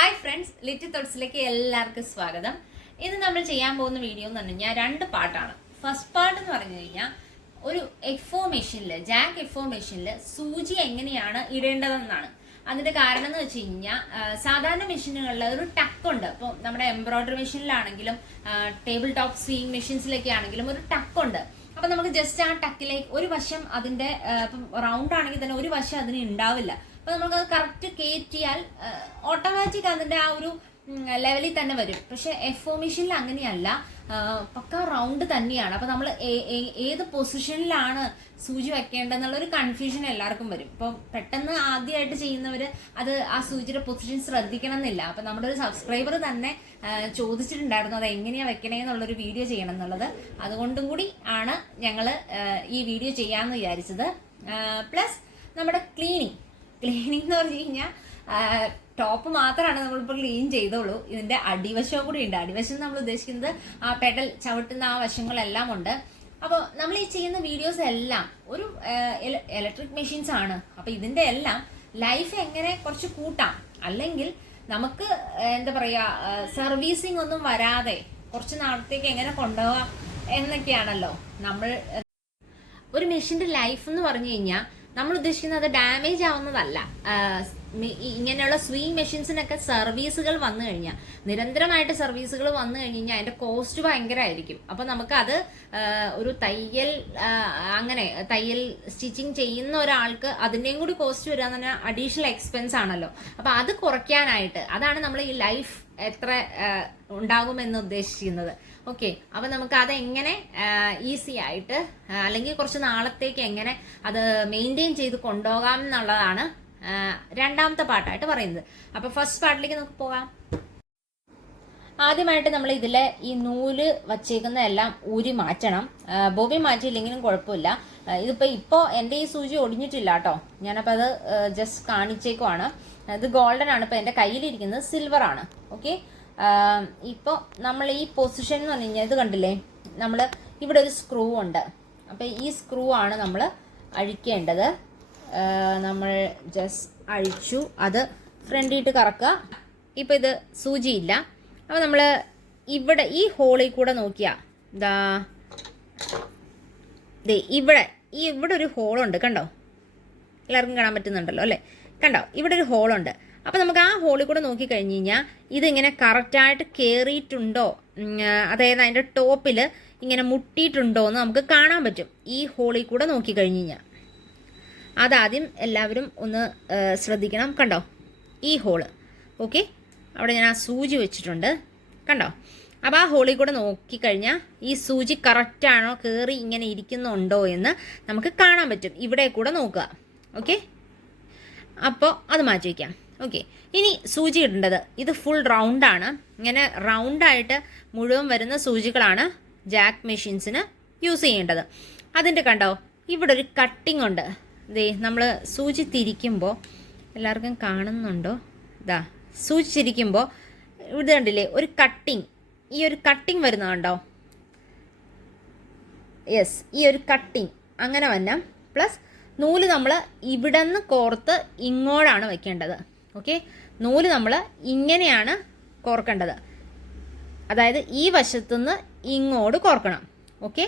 Hi friends Litty തോട്ട്സിലേക്ക് എല്ലാവർക്കും സ്വാഗതം. ഇന്ന് നമ്മൾ ചെയ്യാൻ പോകുന്ന വീഡിയോ എന്ന് പറഞ്ഞു കഴിഞ്ഞാൽ രണ്ട് പാട്ടാണ്. ഫസ്റ്റ് പാർട്ട് എന്ന് പറഞ്ഞു കഴിഞ്ഞാൽ ഒരു എഫോ മെഷീനിൽ ജാക്ക് എഫോ മെഷീനിൽ സൂചി എങ്ങനെയാണ് ഇടേണ്ടതെന്നാണ്. അതിന്റെ കാരണം എന്ന് വെച്ച് കഴിഞ്ഞാൽ സാധാരണ മെഷീനുകളിൽ ഒരു ടക്കുണ്ട് ഇപ്പോൾ നമ്മുടെ എംബ്രോയിഡറി മെഷീനിലാണെങ്കിലും ടേബിൾ ടോപ്പ് സ്വീങ് മെഷീൻസിലൊക്കെ ആണെങ്കിലും ഒരു ടക്കുണ്ട് അപ്പൊ നമുക്ക് ജസ്റ്റ് ആ ടക്കിലേക്ക് ഒരു വശം അതിന്റെ ഇപ്പം റൗണ്ട് ആണെങ്കിൽ തന്നെ ഒരു വശം അതിന് ഉണ്ടാവില്ല. അപ്പൊ നമുക്ക് അത് കറക്റ്റ് കയറ്റിയാൽ ഓട്ടോമാറ്റിക് അതിന്റെ ആ ഒരു ലെവലിൽ തന്നെ വരും. പക്ഷേ എഫ് ഒ മെഷീനിൽ അങ്ങനെയല്ല. പക്ക റൗണ്ട് തന്നെയാണ്. അപ്പോൾ നമ്മൾ ഏത് പൊസിഷനിലാണ് സൂചി വെക്കേണ്ടതെന്നുള്ളൊരു കൺഫ്യൂഷൻ എല്ലാവർക്കും വരും. ഇപ്പം പെട്ടെന്ന് ആദ്യമായിട്ട് ചെയ്യുന്നവർ അത് ആ സൂചിയുടെ പൊസിഷൻ ശ്രദ്ധിക്കണം എന്നില്ല അപ്പൊ നമ്മുടെ ഒരു സബ്സ്ക്രൈബർ തന്നെ ചോദിച്ചിട്ടുണ്ടായിരുന്നു അത് എങ്ങനെയാ വെക്കണേ എന്നുള്ളൊരു വീഡിയോ ചെയ്യണം എന്നുള്ളത് അതുകൊണ്ടും കൂടി ആണ് ഞങ്ങൾ ഈ വീഡിയോ ചെയ്യാമെന്ന് വിചാരിച്ചത്. പ്ലസ് നമ്മുടെ ക്ലീനിങ് ക്ലീനിങ് എന്ന് പറഞ്ഞു കഴിഞ്ഞാൽ ടോപ്പ് മാത്രമാണ് നമ്മളിപ്പോൾ ക്ലീൻ ചെയ്തോളൂ. ഇതിന്റെ അടിവശവും കൂടി ഉണ്ട്. അടിവശം നമ്മൾ ഉദ്ദേശിക്കുന്നത് ആ പെഡൽ ചവിട്ടുന്ന ആ വശങ്ങളെല്ലാം ഉണ്ട്. അപ്പോൾ നമ്മൾ ഈ ചെയ്യുന്ന വീഡിയോസ് എല്ലാം ഒരു ഇലക്ട്രിക് മെഷീൻസ് ആണ്. അപ്പോൾ ഇതിന്റെ എല്ലാം ലൈഫ് എങ്ങനെ കുറച്ച് കൂട്ടാം. അല്ലെങ്കിൽ നമുക്ക് എന്താ പറയാ സർവീസിംഗ് ഒന്നും വരാതെ കുറച്ച് നാളത്തേക്ക് എങ്ങനെ കൊണ്ടുപോകാം എന്നൊക്കെയാണല്ലോ നമ്മൾ ഒരു മെഷീന്റെ ലൈഫ് എന്ന് പറഞ്ഞു കഴിഞ്ഞാൽ നമ്മൾ ഉദ്ദേശിക്കുന്നത് അത് ഡാമേജ് ആവുന്നതല്ല ഇങ്ങനെയുള്ള സ്വീങ് മെഷീൻസിനൊക്കെ സർവീസുകൾ വന്നു കഴിഞ്ഞാൽ നിരന്തരമായിട്ട് സർവീസുകൾ വന്നു കഴിഞ്ഞാൽ അതിന്റെ കോസ്റ്റ് ഭയങ്കരമായിരിക്കും അപ്പൊ നമുക്കത് ഒരു തയ്യൽ അങ്ങനെ തയ്യൽ സ്റ്റിച്ചിങ് ചെയ്യുന്ന ഒരാൾക്ക് അതിന്റെയും കൂടി കോസ്റ്റ് വരിക എന്ന് പറഞ്ഞാൽ അഡീഷണൽ എക്സ്പെൻസ് ആണല്ലോ. അപ്പൊ അത് കുറയ്ക്കാനായിട്ട് അതാണ് നമ്മൾ ഈ ലൈഫ് എത്ര ഉണ്ടാകുമെന്ന് ഉദ്ദേശിക്കുന്നത്. ഓക്കെ അപ്പൊ നമുക്ക് അത് എങ്ങനെ ഈസി ആയിട്ട് അല്ലെങ്കിൽ കുറച്ച് നാളത്തേക്ക് എങ്ങനെ അത് മെയിന്റെയിൻ ചെയ്ത് കൊണ്ടുപോകാം എന്നുള്ളതാണ് രണ്ടാമത്തെ പാട്ടായിട്ട് പറയുന്നത്. അപ്പോൾ ഫസ്റ്റ് പാട്ടിലേക്ക് നമുക്ക് പോകാം. ആദ്യമായിട്ട് നമ്മൾ ഇതിലെ ഈ നൂൽ വച്ചേക്കുന്ന എല്ലാം ഊരി മാറ്റണം. ബോബി മാറ്റിയില്ലെങ്കിലും കുഴപ്പമില്ല. ഇതിപ്പോൾ ഇതിപ്പോ ഇപ്പോ എന്റെ ഈ സൂചി ഒടിഞ്ഞിട്ടില്ല കേട്ടോ. ഞാനപ്പോൾ അത് ജസ്റ്റ് കാണിച്ചേക്കുവാണ്. ഇത് ഗോൾഡൻ ആണ്. ഇപ്പൊ എന്റെ കയ്യിലിരിക്കുന്നത് സിൽവർ ആണ്. ഓക്കെ ഇപ്പോൾ നമ്മൾ ഈ പൊസിഷൻ എന്ന് പറഞ്ഞു കഴിഞ്ഞാൽ ഇത് കണ്ടില്ലേ? നമ്മൾ ഇവിടെ ഒരു സ്ക്രൂ ഉണ്ട്. അപ്പോൾ ഈ സ്ക്രൂ ആണ് നമ്മൾ അഴിക്കേണ്ടത്. നമ്മൾ ജസ്റ്റ് അഴിച്ചു. അത് ഫ്രണ്ടിട്ട് കറക്കുക. ഇപ്പം ഇത് സൂചിയില്ല. അപ്പോൾ നമ്മൾ ഇവിടെ ഈ ഹോളിൽ കൂടെ നോക്കിയാ ഇതാ ദേ ഇവിടെ ഈ ഇവിടെ ഒരു ഹോളുണ്ട് കണ്ടോ? എല്ലാവർക്കും കാണാൻ പറ്റുന്നുണ്ടല്ലോ അല്ലേ? കണ്ടോ? ഇവിടെ ഒരു ഹോളുണ്ട് അപ്പോൾ നമുക്ക് ആ ഹോളിൽ കൂടെ നോക്കി കഴിഞ്ഞു കഴിഞ്ഞാൽ ഇതിങ്ങനെ കറക്റ്റായിട്ട് കയറിയിട്ടുണ്ടോ അതായത് അതിന്റെ ടോപ്പിൽ ഇങ്ങനെ മുട്ടിയിട്ടുണ്ടോ എന്ന് നമുക്ക് കാണാൻ പറ്റും. ഈ ഹോളിൽ കൂടെ നോക്കി കഴിഞ്ഞു കഴിഞ്ഞാൽ അതാദ്യം എല്ലാവരും ഒന്ന് ശ്രദ്ധിക്കണം. കണ്ടോ? ഈ ഹോൾ ഓക്കെ അവിടെ ഞാൻ ആ സൂചി വെച്ചിട്ടുണ്ട്. കണ്ടോ? അപ്പോൾ ആ ഹോളിൽ കൂടെ നോക്കിക്കഴിഞ്ഞാൽ ഈ സൂചി കറക്റ്റാണോ കയറി ഇങ്ങനെ ഇരിക്കുന്നുണ്ടോ എന്ന് നമുക്ക് കാണാൻ പറ്റും. ഇവിടെ കൂടെ നോക്കുക. ഓക്കെ അപ്പോൾ അത് മാറ്റി വയ്ക്കാം ഓക്കെ ഇനി സൂചി ഇടേണ്ടത്. ഇത് ഫുൾ റൗണ്ട് ആണ്. ഇങ്ങനെ റൗണ്ടായിട്ട് മുഴുവൻ വരുന്ന സൂചികളാണ് ജാക്ക് മെഷീൻസിന് യൂസ് ചെയ്യേണ്ടത്. അതിന്റെ കണ്ടോ? ഇവിടെ ഒരു കട്ടിംഗ് ഉണ്ട്. ദേ നമ്മൾ സൂചി തിരിക്കുമ്പോൾ എല്ലാവർക്കും കാണുന്നുണ്ടോ? ഇതാ സൂചി തിരിക്കുമ്പോൾ ഇവിടെ കണ്ടില്ലേ ഒരു കട്ടിങ് ഈ ഒരു കട്ടിങ് വരുന്നതുണ്ടോ യെസ് ഈ ഒരു കട്ടിങ് അങ്ങനെ വന്ന. പ്ലസ് നൂൽ നമ്മൾ ഇവിടെ നിന്ന് കോർത്ത് ഇങ്ങോട്ടാണ് വെക്കേണ്ടത്. ഓക്കെ? നൂൽ നമ്മൾ ഇങ്ങനെയാണ് കോർക്കേണ്ടത്. അതായത് ഈ വശത്തുനിന്ന് ഇങ്ങോട്ട് കോർക്കണം. ഓക്കെ?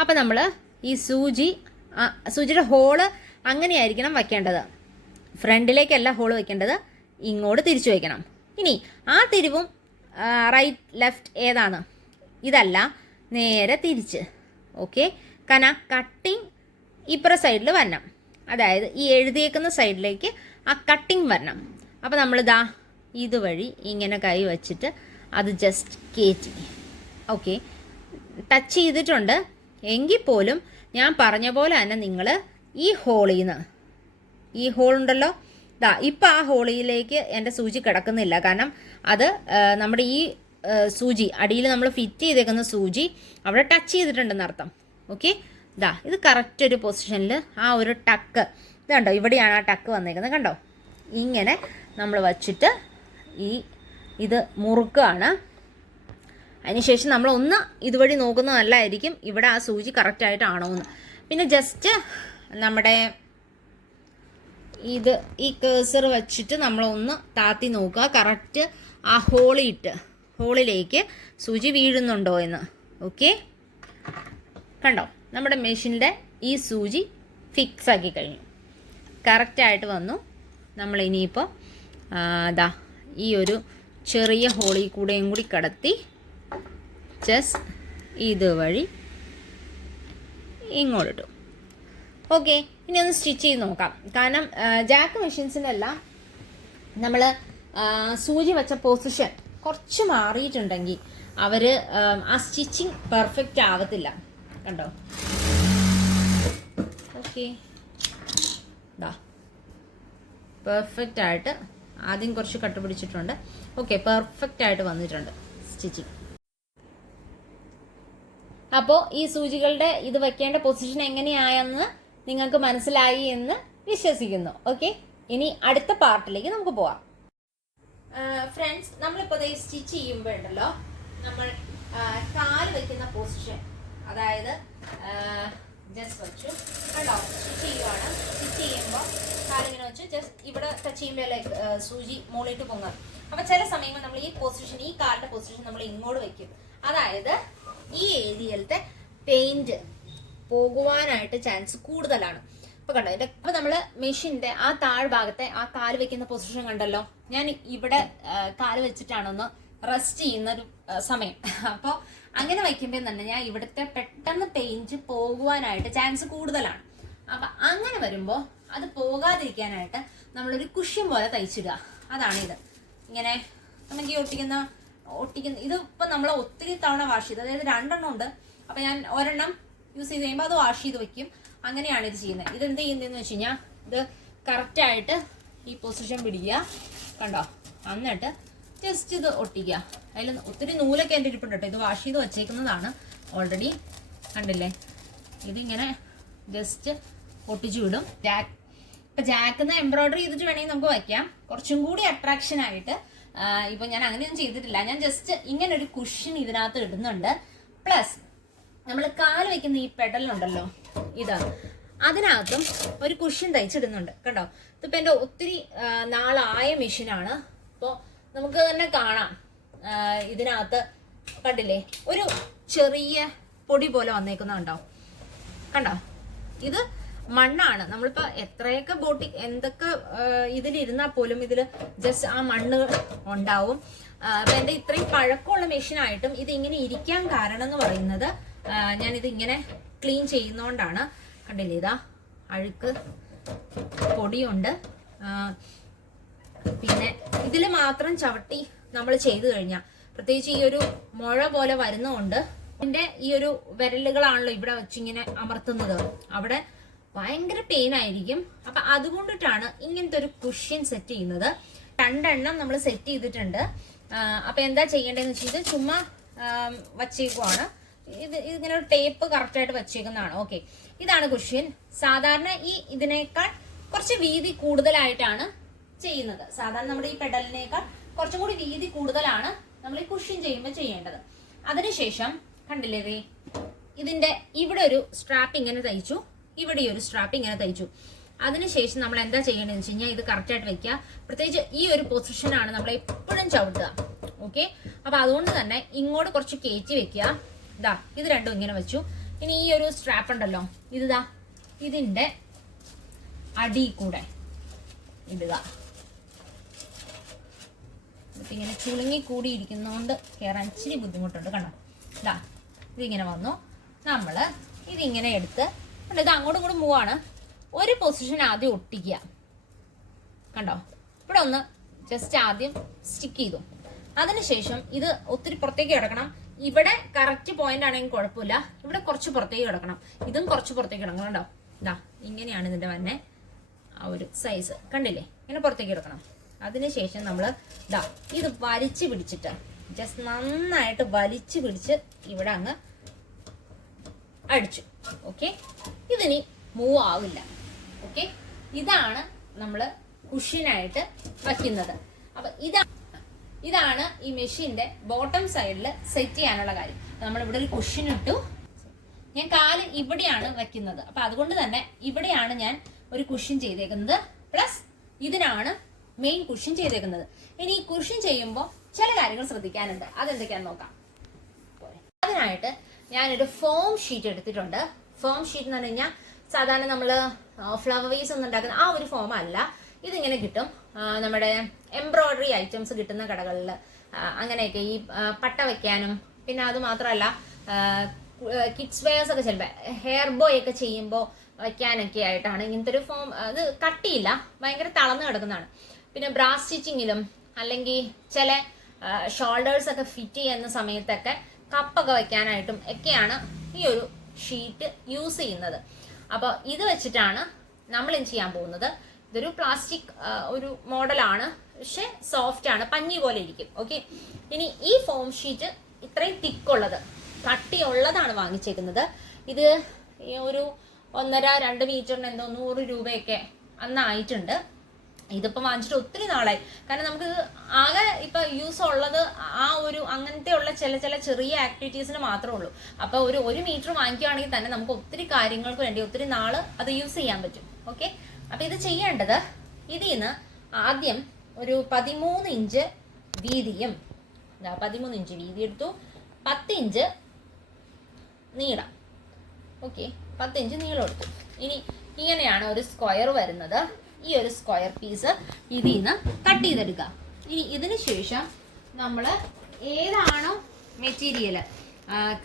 അപ്പം നമ്മൾ ഈ സൂചി സൂചിയുടെ ഹോൾ അങ്ങനെയായിരിക്കണം വയ്ക്കേണ്ടത്. ഫ്രണ്ടിലേക്കല്ല ഹോൾ വയ്ക്കേണ്ടത് ഇങ്ങോട്ട് തിരിച്ചു വയ്ക്കണം. ഇനി ആ തിരിവും റൈറ്റ് ലെഫ്റ്റ് ഏതാണ്? ഇതല്ല നേരെ തിരിച്ച്. ഓക്കെ? കാരണം കട്ടിങ് ഇപ്പുറ സൈഡിൽ വരണം. അതായത് ഈ എഴുതിയേക്കുന്ന സൈഡിലേക്ക് ആ കട്ടിങ് വരണം. അപ്പോൾ നമ്മളിതാ ഇതുവഴി ഇങ്ങനെ കൈ വച്ചിട്ട് അത് ജസ്റ്റ് കയറ്റി ഓക്കെ ടച്ച് ചെയ്തിട്ടുണ്ട്. എങ്കിൽ പോലും ഞാൻ പറഞ്ഞ പോലെ തന്നെ നിങ്ങൾ ഈ ഹോളിൽ നിന്ന് ഈ ഹോൾ ഉണ്ടല്ലോ. ദാ ഇപ്പം ആ ഹോളിയിലേക്ക് എന്റെ സൂചി കിടക്കുന്നില്ല. കാരണം അത് നമ്മുടെ ഈ സൂചി അടിയിൽ നമ്മൾ ഫിറ്റ് ചെയ്തേക്കുന്ന സൂചി അവിടെ ടച്ച് ചെയ്തിട്ടുണ്ടെന്ന് അർത്ഥം ഓക്കെ ദാ ഇത് കറക്റ്റ് ഒരു പൊസിഷനിൽ ആ ഒരു ടക്ക് കണ്ടോ ഇവിടെയാണ് ആ ടക്ക് വന്നിരിക്കുന്നത് കണ്ടോ? ഇങ്ങനെ നമ്മൾ വച്ചിട്ട് ഈ ഇത് മുറുക്കുകയാണ് അതിനുശേഷം നമ്മൾ ഒന്ന് ഇതുവഴി നോക്കുന്നതല്ലായിരിക്കും ഇവിടെ ആ സൂചി കറക്റ്റായിട്ടാണോ എന്ന്. പിന്നെ ജസ്റ്റ് നമ്മുടെ ഇത് ഈ കേസർ വെച്ചിട്ട് നമ്മളൊന്ന് താത്തി നോക്കുക. കറക്റ്റ് ആ ഹോളിയിട്ട് ഹോളിലേക്ക് സൂചി വീഴുന്നുണ്ടോ എന്ന്. ഓക്കെ കണ്ടോ? നമ്മുടെ മെഷീനിന്റെ ഈ സൂചി ഫിക്സ് ആക്കി കഴിഞ്ഞു. കറക്റ്റായിട്ട് വന്നു. നമ്മൾ ഇനിയിപ്പോൾ ദാ ഈ ഒരു ചെറിയ ഹോളിൽ കൂടെയും കൂടി കടത്തി ജസ്റ്റ് ഇതുവഴി ഇങ്ങോട്ടിട്ടു. ഓക്കെ ഇനി ഒന്ന് സ്റ്റിച്ച് ചെയ്ത് നോക്കാം. കാരണം ജാക്ക് മെഷീൻസിനെല്ലാം നമ്മൾ സൂചി വെച്ച പൊസിഷൻ കുറച്ച് മാറിയിട്ടുണ്ടെങ്കിൽ അവർ ആ സ്റ്റിച്ചിങ് പെർഫെക്റ്റ് ആവത്തില്ല. കണ്ടോ? ഓക്കെ. പെർഫെക്റ്റ് ആയിട്ട് ആദ്യം കുറച്ച് കട്ട് പിടിച്ചിട്ടുണ്ട്. ഓക്കെ പെർഫെക്റ്റ് ആയിട്ട് വന്നിട്ടുണ്ട് സ്റ്റിച്ചിങ് അപ്പോൾ ഈ സൂചികളുടെ ഇത് വെക്കേണ്ട പൊസിഷൻ എങ്ങനെയായെന്ന് നിങ്ങൾക്ക് മനസ്സിലായി എന്ന് വിശ്വസിക്കുന്നു. ഓക്കെ ഇനി അടുത്ത പാർട്ടിലേക്ക് നമുക്ക് പോവാം. ഫ്രണ്ട്സ് നമ്മളിപ്പോൾ ഇത് സ്റ്റിച്ച് ചെയ്യുമ്പോൾ ഉണ്ടല്ലോ നമ്മൾ ആ, കാൽ വെക്കുന്ന പൊസിഷൻ അതായത് ജസ്റ്റ് വെച്ചു. കണ്ടോ? സ്റ്റിച്ച് ചെയ്യുവാണ്. സ്റ്റിച്ച് ചെയ്യുമ്പോൾ കാലിങ്ങനെ വെച്ച് ജസ്റ്റ് ഇവിടെ ടച്ച് ചെയ്യുമ്പോൾ ലൈക്ക് സൂചി മുകളിലേക്ക് പൊങ്ങാം. അപ്പൊ ചില സമയങ്ങളിൽ നമ്മൾ ഈ പൊസിഷൻ ഈ കാലിന്റെ പൊസിഷൻ നമ്മൾ ഇങ്ങോട്ട് വെക്കും. അതായത് ഈ ഏരിയയിലത്തെ പെയിന്റ് പോകുവാനായിട്ട് ചാൻസ് കൂടുതലാണ്. അപ്പൊ കണ്ടോ? ഇതിന്റെ അപ്പൊ നമ്മൾ മെഷീന്റെ ആ താഴ്ഭാഗത്തെ ആ കാൽ വെക്കുന്ന പൊസിഷൻ കണ്ടല്ലോ? ഞാൻ ഇവിടെ കാൽ വെച്ചിട്ടാണൊന്ന് റെസ്റ്റ് ചെയ്യുന്ന ഒരു സമയം. അപ്പോൾ അങ്ങനെ വയ്ക്കുമ്പോൾ തന്നെ ഞാൻ ഇവിടുത്തെ പെട്ടെന്ന് പെയിന്റ് പോകുവാനായിട്ട് ചാൻസ് കൂടുതലാണ്. അപ്പം അങ്ങനെ വരുമ്പോൾ അത് പോകാതിരിക്കാനായിട്ട് നമ്മളൊരു കുഷ്യൻ പോലെ തയ്ച്ചിടുക. അതാണിത് ഇങ്ങനെ നമുക്ക് ഈ ഒട്ടിക്കുന്ന ഒട്ടിക്കുന്ന ഇത് ഇപ്പം നമ്മൾ ഒത്തിരി തവണ വാഷ് ചെയ്ത് അതായത് രണ്ടെണ്ണം ഉണ്ട്. അപ്പം ഞാൻ ഒരെണ്ണം യൂസ് ചെയ്ത് കഴിയുമ്പോൾ അത് വാഷ് ചെയ്ത് വെക്കും. അങ്ങനെയാണ് ഇത് ചെയ്യുന്നത്. ഇത് എന്ത് ചെയ്യുന്നതെന്ന് വെച്ച് കഴിഞ്ഞാൽ ഇത് കറക്റ്റായിട്ട് ഈ പൊസിഷൻ പിടിക്കുക. കണ്ടോ? എന്നിട്ട് ജസ്റ്റ് ഇത് ഒട്ടിക്കുക. അതിൽ ഒത്തിരി നൂലൊക്കെ എന്റെ ഇരിപ്പുണ്ട് കേട്ടോ. ഇത് വാഷ് ചെയ്ത് വെച്ചേക്കുന്നതാണ് ഓൾറെഡി കണ്ടില്ലേ? ഇതിങ്ങനെ ജസ്റ്റ് ഒട്ടിച്ചു വിടും. ജാക്ക് ഇപ്പൊ ജാക്കുന്ന എംബ്രോയിഡറി ചെയ്തിട്ട് വേണമെങ്കിൽ നമുക്ക് വയ്ക്കാം. കുറച്ചും കൂടി അട്രാക്ഷൻ ആയിട്ട് ഇപ്പൊ ഞാൻ അങ്ങനെയൊന്നും ചെയ്തിട്ടില്ല. ഞാൻ ജസ്റ്റ് ഇങ്ങനെ ഒരു കുഷൻ ഇതിനകത്ത് ഇടുന്നുണ്ട്. പ്ലസ് നമ്മൾ കാൽ വെക്കുന്ന ഈ പെഡലുണ്ടല്ലോ ഇത്. അതിനകത്തും ഒരു കുഷൻ തയ്ച്ചിടുന്നുണ്ട്. കണ്ടോ? ഇതിപ്പോ എന്റെ ഒത്തിരി നാളായ മെഷീനാണ് അപ്പോൾ നമുക്ക് തന്നെ കാണാം. ഇതിനകത്ത് കണ്ടില്ലേ? ഒരു ചെറിയ പൊടി പോലെ വന്നേക്കുന്നുണ്ടോ കണ്ടോ? ഇത് മണ്ണാണ്. നമ്മളിപ്പോ എത്രയൊക്കെ ബോട്ടി എന്തൊക്കെ ഇതിലിരുന്നാൽ പോലും ഇതിൽ ജസ്റ്റ് ആ മണ്ണ് ഉണ്ടാവും. അപ്പൊ എന്റെ ഇത്രയും പഴക്കമുള്ള മെഷീനായിട്ടും ഇത് ഇങ്ങനെ ഇരിക്കാൻ കാരണം എന്ന് പറയുന്നത് ഞാനിത് ഇങ്ങനെ ക്ലീൻ ചെയ്യുന്നോണ്ടാണ്. കണ്ടില്ലേ? ഇതാ അഴുക്ക് പൊടിയുണ്ട്. പിന്നെ ഇതിൽ മാത്രം ചവിട്ടി നമ്മൾ ചെയ്തു കഴിഞ്ഞാൽ പ്രത്യേകിച്ച് ഈ ഒരു മുഴ പോലെ വരുന്നതുകൊണ്ട് ഇതിന്റെ ഈ ഒരു വിരലുകളാണല്ലോ ഇവിടെ വെച്ചിങ്ങനെ അമർത്തുന്നത്. അവിടെ ഭയങ്കര പെയിൻ ആയിരിക്കും. അപ്പൊ അതുകൊണ്ടിട്ടാണ് ഇങ്ങനത്തെ ഒരു കുഷ്യൻ സെറ്റ് ചെയ്യുന്നത്. രണ്ടെണ്ണം നമ്മൾ സെറ്റ് ചെയ്തിട്ടുണ്ട്. അപ്പൊ എന്താ ചെയ്യേണ്ടതെന്ന് വെച്ചാൽ ഇത് ചുമ്മാ വച്ചേക്കുവാണ്. ഇത് ഇങ്ങനെ ഒരു ടേപ്പ് കറക്റ്റ് ആയിട്ട് വെച്ചേക്കുന്നതാണ്. ഓക്കെ ഇതാണ് കുഷ്യൻ സാധാരണ ഈ ഇതിനേക്കാൾ കുറച്ച് വീതി കൂടുതലായിട്ടാണ് ചെയ്യുന്നത്. സാധാരണ നമ്മുടെ ഈ പെഡലിനേക്കാൾ കുറച്ചും കൂടി വീതി കൂടുതലാണ് നമ്മൾ ഈ കുഷ്യൻ ചെയ്യുമ്പോൾ ചെയ്യേണ്ടത്. അതിനുശേഷം കണ്ടില്ലേ ഇതിന്റെ ഇവിടെ ഒരു സ്ട്രാപ്പ് ഇങ്ങനെ തയ്ച്ചു ഇവിടെ ഒരു സ്ട്രാപ്പ് ഇങ്ങനെ തയ്ച്ചു. അതിനുശേഷം നമ്മൾ എന്താ ചെയ്യേണ്ടതെന്ന് വെച്ച് കഴിഞ്ഞാൽ ഇത് കറക്റ്റ് ആയിട്ട് വെക്കുക. പ്രത്യേകിച്ച് ഈ ഒരു പൊസിഷനാണ് നമ്മൾ എപ്പോഴും ചവിട്ടുക. ഓക്കെ അപ്പൊ അതുകൊണ്ട് തന്നെ ഇങ്ങോട്ട് കുറച്ച് കയറ്റി വെക്കുക. ഇതാ ഇത് രണ്ടും ഇങ്ങനെ വെച്ചു. ഇനി ഈ ഒരു സ്ട്രാപ്പ് ഉണ്ടല്ലോ ഇതാ ഇതിന്റെ അടി കൂടെ ഇടുക. ഇങ്ങനെ ചുളുങ്ങി കൂടി ഇരിക്കുന്നതുകൊണ്ട് കയറാൻ ഇച്ചിരി ബുദ്ധിമുട്ടുണ്ട് കണ്ടോ? ഇതാ ഇതിങ്ങനെ വന്നു. നമ്മൾ ഇതിങ്ങനെ എടുത്ത് കണ്ടോ ഇത് അങ്ങോട്ടും ഇങ്ങോട്ടും മൂവാണ് ഒരു പൊസിഷൻ ആദ്യം ഒട്ടിക്കുക. കണ്ടോ? ഇവിടെ ഒന്ന് ജസ്റ്റ് ആദ്യം സ്റ്റിക്ക് ചെയ്തു. അതിനുശേഷം ഇത് ഒത്തിരി പുറത്തേക്ക് കിടക്കണം. ഇവിടെ കറക്റ്റ് പോയിന്റ് ആണെങ്കിൽ കുഴപ്പമില്ല. ഇവിടെ കുറച്ച് പുറത്തേക്ക് കിടക്കണം. ഇതും കുറച്ച് പുറത്തേക്ക് കിടക്കണം കണ്ടോ? ഇതാ ഇങ്ങനെയാണ് ഇതിന്റെ തന്നെ ആ ഒരു സൈസ് കണ്ടില്ലേ? ഇങ്ങനെ പുറത്തേക്ക് എടുക്കണം അതിനുശേഷം നമ്മൾ ഇതാ ഇത് വലിച്ചു പിടിച്ചിട്ട് ജസ്റ്റ് നന്നായിട്ട് വലിച്ചു പിടിച്ച് ഇവിടെ അങ്ങ് അടിച്ചു. ഓക്കെ ഇതിനി മൂവ് ആവില്ല. ഓക്കെ ഇതാണ് നമ്മൾ കുഷ്യനായിട്ട് വയ്ക്കുന്നത്. അപ്പൊ ഇതാ ഇതാണ് ഈ മെഷീന്റെ ബോട്ടം സൈഡിൽ സെറ്റ് ചെയ്യാനുള്ള കാര്യം. നമ്മൾ ഇവിടെ ഒരു കുഷ്യൻ ഇട്ടു. ഞാൻ കാൽ ഇവിടെയാണ് വെക്കുന്നത് അപ്പൊ അതുകൊണ്ട് തന്നെ ഇവിടെയാണ് ഞാൻ ഒരു കുഷ്യൻ ചെയ്തേക്കുന്നത്. പ്ലസ് ഇതിനാണ് മെയിൻ കുഷൻ ചെയ്തേക്കുന്നത്. ഇനി ഈ കുഷൻ ചെയ്യുമ്പോൾ ചില കാര്യങ്ങൾ ശ്രദ്ധിക്കാനുണ്ട്. അതെന്തൊക്കെയാന്ന് നോക്കാം. അതിനായിട്ട് ഞാനൊരു ഫോം ഷീറ്റ് എടുത്തിട്ടുണ്ട്. ഫോം ഷീറ്റ് എന്ന് പറഞ്ഞു കഴിഞ്ഞാൽ സാധാരണ നമ്മൾ ഫ്ലവർ വേസ് ഒന്നും ഉണ്ടാക്കുന്ന ആ ഒരു ഫോം അല്ല. ഇതിങ്ങനെ കിട്ടും. നമ്മുടെ എംബ്രോയിഡറി ഐറ്റംസ് കിട്ടുന്ന കടകളിൽ അങ്ങനെയൊക്കെ ഈ പട്ട വെക്കാനും പിന്നെ അത് മാത്രമല്ല കിഡ്സ് വെയേഴ്സ് ഒക്കെ ചിലപ്പോൾ ഹെയർ ബോയ് ഒക്കെ ചെയ്യുമ്പോൾ വയ്ക്കാനൊക്കെ ആയിട്ടാണ് ഇങ്ങനത്തെ ഒരു ഫോം അത് കട്ടിയില്ല ഭയങ്കര തളർന്നു കിടക്കുന്നതാണ്. പിന്നെ ബ്രാസ് സ്റ്റിച്ചിങ്ങിലും അല്ലെങ്കിൽ ചില ഷോൾഡേഴ്സ് ഒക്കെ ഫിറ്റ് ചെയ്യുന്ന സമയത്തൊക്കെ കപ്പൊക്കെ വെക്കാനായിട്ടും ഒക്കെയാണ് ഈ ഒരു ഷീറ്റ് യൂസ് ചെയ്യുന്നത്. അപ്പോൾ ഇത് വെച്ചിട്ടാണ് നമ്മൾ ഇനി ചെയ്യാൻ പോകുന്നത്? ഇതൊരു പ്ലാസ്റ്റിക് ഒരു മോഡലാണ്. പക്ഷെ സോഫ്റ്റ് ആണ് പഞ്ഞി പോലെ ഇരിക്കും. ഓക്കെ ഇനി ഈ ഫോം ഷീറ്റ് ഇത്രയും തിക്കുള്ളത് കട്ടിയുള്ളതാണ് വാങ്ങിച്ചേക്കുന്നത്. ഇത് ഒരു ഒന്നര രണ്ട് മീറ്ററിന് എന്തോ നൂറ് രൂപയൊക്കെ അന്നായിട്ടുണ്ട് ഇതിപ്പോ വാങ്ങിച്ചിട്ട് ഒത്തിരി നാളായി. കാരണം നമുക്ക് ആകെ ഇപ്പൊ യൂസ് ഉള്ളത് ആ ഒരു അങ്ങനത്തെ ഉള്ള ചില ചില ചെറിയ ആക്ടിവിറ്റീസിന് മാത്രമേ ഉള്ളൂ. അപ്പൊ ഒരു ഒരു മീറ്റർ വാങ്ങിക്കുകയാണെങ്കിൽ തന്നെ നമുക്ക് ഒത്തിരി കാര്യങ്ങൾക്ക് വേണ്ടി ഒത്തിരി നാൾ അത് യൂസ് ചെയ്യാൻ പറ്റും. ഓക്കെ അപ്പൊ ഇത് ചെയ്യേണ്ടത് ഇതിൽ നിന്ന് ആദ്യം ഒരു പതിമൂന്ന് ഇഞ്ച് വീതിയും പതിമൂന്ന് ഇഞ്ച് വീതി എടുത്തു. പത്ത് ഇഞ്ച് നീളം. ഓക്കെ പത്ത് ഇഞ്ച് നീളം എടുത്തു. ഇനി ഇങ്ങനെയാണ് ഒരു സ്ക്വയർ വരുന്നത്. ഈ ഒരു സ്ക്വയർ പീസ് ഇതിൽ നിന്ന് കട്ട് ചെയ്തെടുക്കുക. ഇനി ഇതിന് ശേഷം നമ്മൾ ഏതാണോ മെറ്റീരിയൽ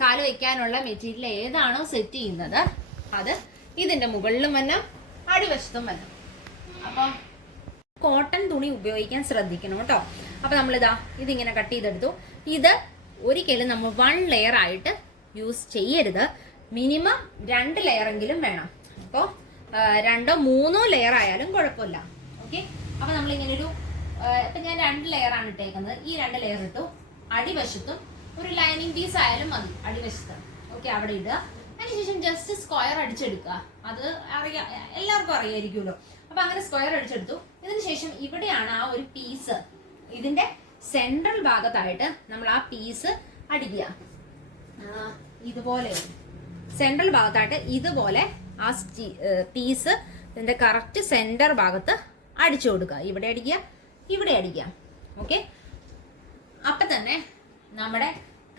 കാൽ വയ്ക്കാനുള്ള മെറ്റീരിയൽ ഏതാണോ സെറ്റ് ചെയ്യുന്നത് അത് ഇതിന്റെ മുകളിലും വന്ന അടിവശത്തും വന്ന അപ്പം കോട്ടൺ തുണി ഉപയോഗിക്കാൻ ശ്രദ്ധിക്കണം കേട്ടോ. അപ്പം നമ്മളിതാ ഇതിങ്ങനെ കട്ട് ചെയ്തെടുത്തു. ഇത് ഒരിക്കലും നമ്മൾ വൺ ലെയർ ആയിട്ട് യൂസ് ചെയ്യരുത്. മിനിമം രണ്ട് ലെയറെങ്കിലും വേണം. അപ്പോൾ രണ്ടോ മൂന്നോ ലെയർ ആയാലും കുഴപ്പമില്ല. ഓക്കെ അപ്പൊ നമ്മൾ ഇങ്ങനെ ഒരു ഇപ്പൊ ഞാൻ രണ്ട് ലെയർ ആണ് ഇട്ടേക്കുന്നത്. ഈ രണ്ട് ലെയർ ഇട്ടു. അടിവശത്തും ഒരു ലൈനിങ് പീസ് ആയാലും മതി. അടിവശത്ത്. ഓക്കെ അവിടെ ഇടുക. അതിനുശേഷം ജസ്റ്റ് സ്ക്വയർ അടിച്ചെടുക്കുക. അത് അറിയാം എല്ലാവർക്കും അറിയായിരിക്കുമല്ലോ. അപ്പൊ അങ്ങനെ സ്ക്വയർ അടിച്ചെടുത്തു. ഇതിന് ശേഷം ഇവിടെയാണ് ആ ഒരു പീസ് ഇതിന്റെ സെൻട്രൽ ഭാഗത്തായിട്ട് നമ്മൾ ആ പീസ് അടിക്കുക. ഇതുപോലെ. സെൻട്രൽ ഭാഗത്തായിട്ട് ഇതുപോലെ ആ പീസ് ഇതിന്റെ കറക്റ്റ് സെന്റർ ഭാഗത്ത് അടിച്ചു കൊടുക്കുക. ഇവിടെ അടിക്കുക ഇവിടെ അടിക്കുക. ഓക്കെ അപ്പൊ തന്നെ നമ്മുടെ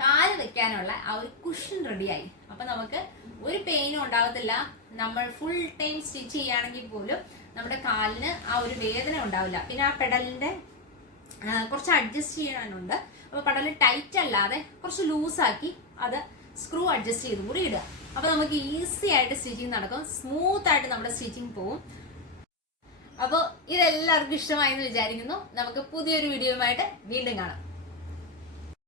കാൽ വെക്കാനുള്ള ആ ഒരു കുഷൻ റെഡിയായി അപ്പൊ നമുക്ക് ഒരു പെയിനും ഉണ്ടാകത്തില്ല നമ്മൾ ഫുൾ ടൈം സ്റ്റിച്ച് ചെയ്യുകയാണെങ്കിൽ പോലും നമ്മുടെ കാലിന് ആ ഒരു വേദന ഉണ്ടാവില്ല. പിന്നെ ആ പെഡലിന്റെ കുറച്ച് അഡ്ജസ്റ്റ് ചെയ്യാനുണ്ട്. അപ്പോൾ പെഡൽ ടൈറ്റ് അല്ലാതെ കുറച്ച് ലൂസാക്കി അത് സ്ക്രൂ അഡ്ജസ്റ്റ് ചെയ്ത് കൂടി ഇടുക. അപ്പോൾ നമുക്ക് ഈസി ആയിട്ട് സ്റ്റിച്ചിങ് നടക്കും. സ്മൂത്ത് ആയിട്ട് നമ്മുടെ സ്റ്റിച്ചിങ് പോവും. അപ്പോൾ ഇതെല്ലാവർക്കും ഇഷ്ടമായി എന്ന് വിചാരിക്കുന്നു. നമുക്ക് പുതിയൊരു വീഡിയോയുമായിട്ട് വീണ്ടും കാണാം.